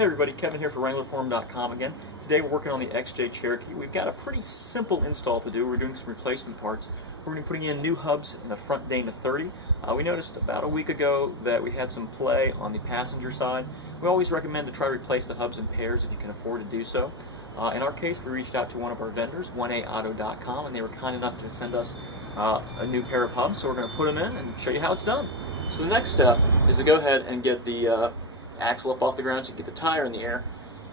Hey everybody, Kevin here for WranglerForum.com again. Today we're working on the XJ Cherokee. We've got a pretty simple install to do. We're doing some replacement parts. We're going to be putting in new hubs in the front Dana 30. We noticed about a week ago that we had some play on the passenger side. We always recommend to try to replace the hubs in pairs if you can afford to do so. In our case, we reached out to one of our vendors, 1AAuto.com, and they were kind enough to send us a new pair of hubs, so we're going to put them in and show you how it's done. So the next step is to go ahead and get the axle up off the ground so you get the tire in the air.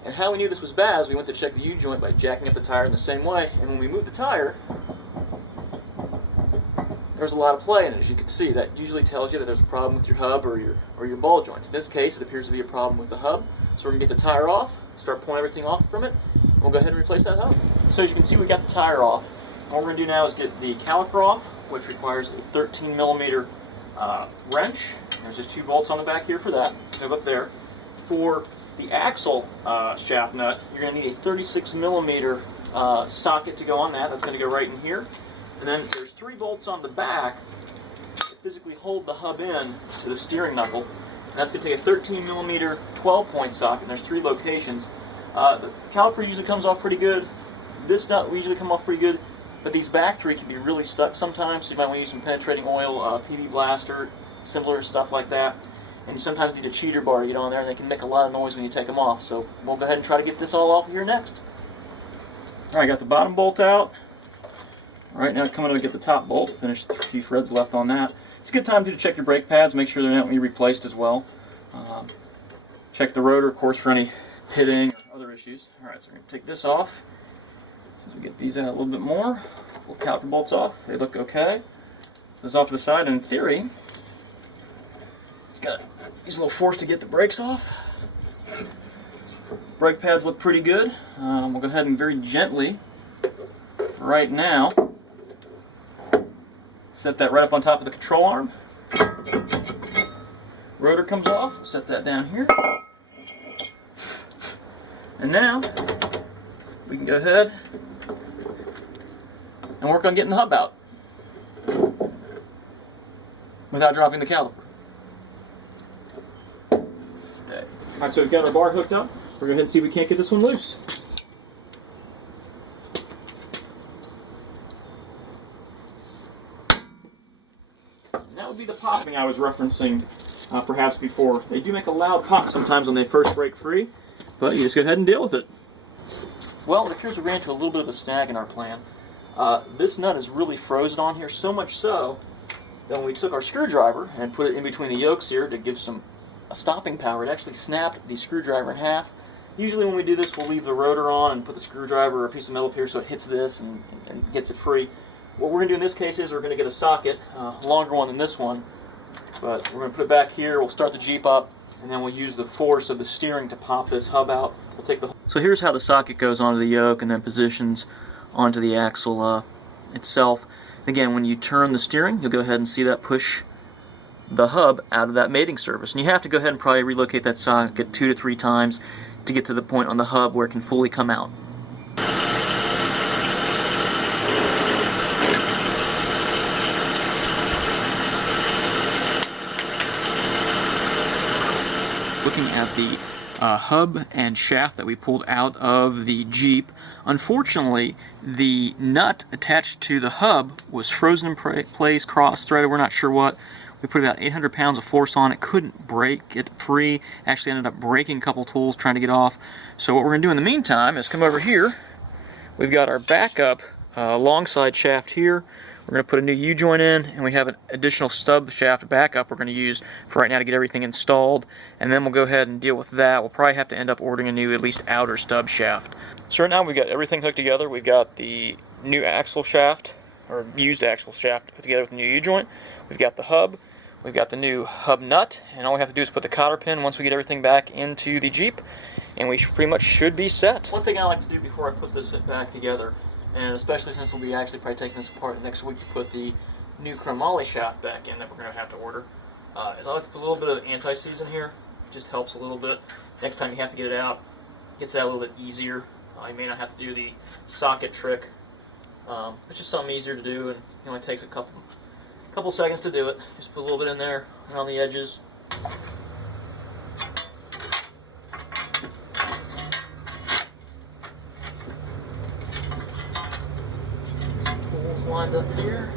And how we knew this was bad is we went to check the U-joint by jacking up the tire in the same way, and when we moved the tire, there was a lot of play in it. As you can see, that usually tells you that there's a problem with your hub or your ball joints. In this case, it appears to be a problem with the hub, so we're going to get the tire off, start pulling everything off from it, and we'll go ahead and replace that hub. So as you can see, we got the tire off. What we're going to do now is get the caliper off, which requires a 13mm wrench. There's just 2 bolts on the back here for that. Go up there. For the axle shaft nut, you're going to need a 36mm socket to go on that. That's going to go right in here. And then there's 3 bolts on the back that physically hold the hub in to the steering knuckle. And that's going to take a 13mm 12-point socket, and there's 3 locations. The caliper usually comes off pretty good. This nut will usually come off pretty good. But these back 3 can be really stuck sometimes, so you might want to use some penetrating oil, PB Blaster, similar stuff like that. And you sometimes need a cheater bar to get on there, and they can make a lot of noise when you take them off. So we'll go ahead and try to get this all off of here next. Alright, I got the bottom bolt out. Alright, now coming to get the top bolt. Finish a few threads left on that. It's a good time to check your brake pads, make sure they're not being replaced as well. Check the rotor, of course, for any pitting or other issues. Alright, so we're going to take this off. So we get these out a little bit more. Pull the caliper bolts off. They look okay. This off to the side. In theory, just got to use a little force to get the brakes off. Brake pads look pretty good. We'll go ahead and very gently, right now, set that right up on top of the control arm. Rotor comes off. Set that down here. And now we can go ahead and work on getting the hub out without dropping the caliper. Stay. Alright, so we've got our bar hooked up. We're going to go ahead and see if we can't get this one loose. And that would be the popping I was referencing perhaps before. They do make a loud pop sometimes when they first break free, but you just go ahead and deal with it. Well, it appears we ran into a little bit of a snag in our plan. This nut is really frozen on here, so much so that when we took our screwdriver and put it in between the yokes here to give a stopping power, it actually snapped the screwdriver in half. Usually when we do this, we'll leave the rotor on and put the screwdriver or a piece of metal up here so it hits this and gets it free. What we're going to do in this case is we're going to get a socket, a longer one than this one, but we're going to put it back here, we'll start the Jeep up, and then we'll use the force of the steering to pop this hub out. We'll take the. So here's how the socket goes onto the yoke and then positions onto the axle itself. Again, when you turn the steering, you'll go ahead and see that push the hub out of that mating surface. And you have to go ahead and probably relocate that socket 2 to 3 times to get to the point on the hub where it can fully come out. Looking at the hub and shaft that we pulled out of the Jeep, unfortunately the nut attached to the hub was frozen in place, cross-threaded, we're not sure what. We put about 800 pounds of force on it, couldn't break it free, actually ended up breaking a couple tools trying to get off. So what we're going to do in the meantime is come over here. We've got our backup long side shaft here. We're going to put a new U-joint in, and we have an additional stub shaft backup we're going to use for right now to get everything installed, and then we'll go ahead and deal with that. We'll probably have to end up ordering a new, at least outer stub shaft. So right now we've got everything hooked together. We've got the new axle shaft, or used axle shaft put together with the new U-joint. We've got the hub. We've got the new hub nut, and all we have to do is put the cotter pin once we get everything back into the Jeep, and we pretty much should be set. One thing I like to do before I put this back together, and especially since we'll be actually probably taking this apart next week to put the new chromoly shaft back in that we're going to have to order, is I like to put a little bit of anti-seize in here. It just helps a little bit. Next time you have to get it out, it gets it out a little bit easier. You may not have to do the socket trick. It's just something easier to do, and it only takes a couple seconds to do it. Just put a little bit in there around the edges. lined up here.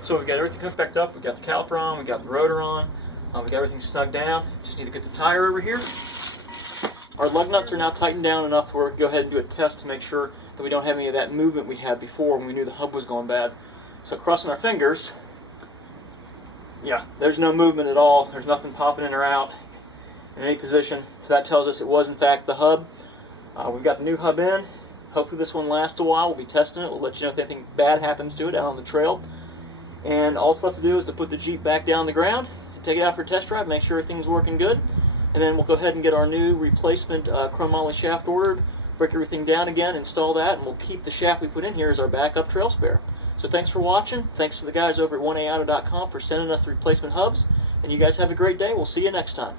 So we've got everything hooked back up. We've got the caliper on, we've got the rotor on, we've got everything snug down. Just need to get the tire over here. Our lug nuts are now tightened down enough where we can go ahead and do a test to make sure that we don't have any of that movement we had before when we knew the hub was going bad. So crossing our fingers, yeah, there's no movement at all. There's nothing popping in or out in any position. So that tells us it was in fact the hub. We've got the new hub in. Hopefully this one lasts a while. We'll be testing it. We'll let you know if anything bad happens to it out on the trail. And all it's left to do is to put the Jeep back down the ground, take it out for a test drive, make sure everything's working good, and then we'll go ahead and get our new replacement chrome moly shaft ordered, break everything down again, install that, and we'll keep the shaft we put in here as our backup trail spare. So thanks for watching. Thanks to the guys over at 1AAuto.com for sending us the replacement hubs, and you guys have a great day. We'll see you next time.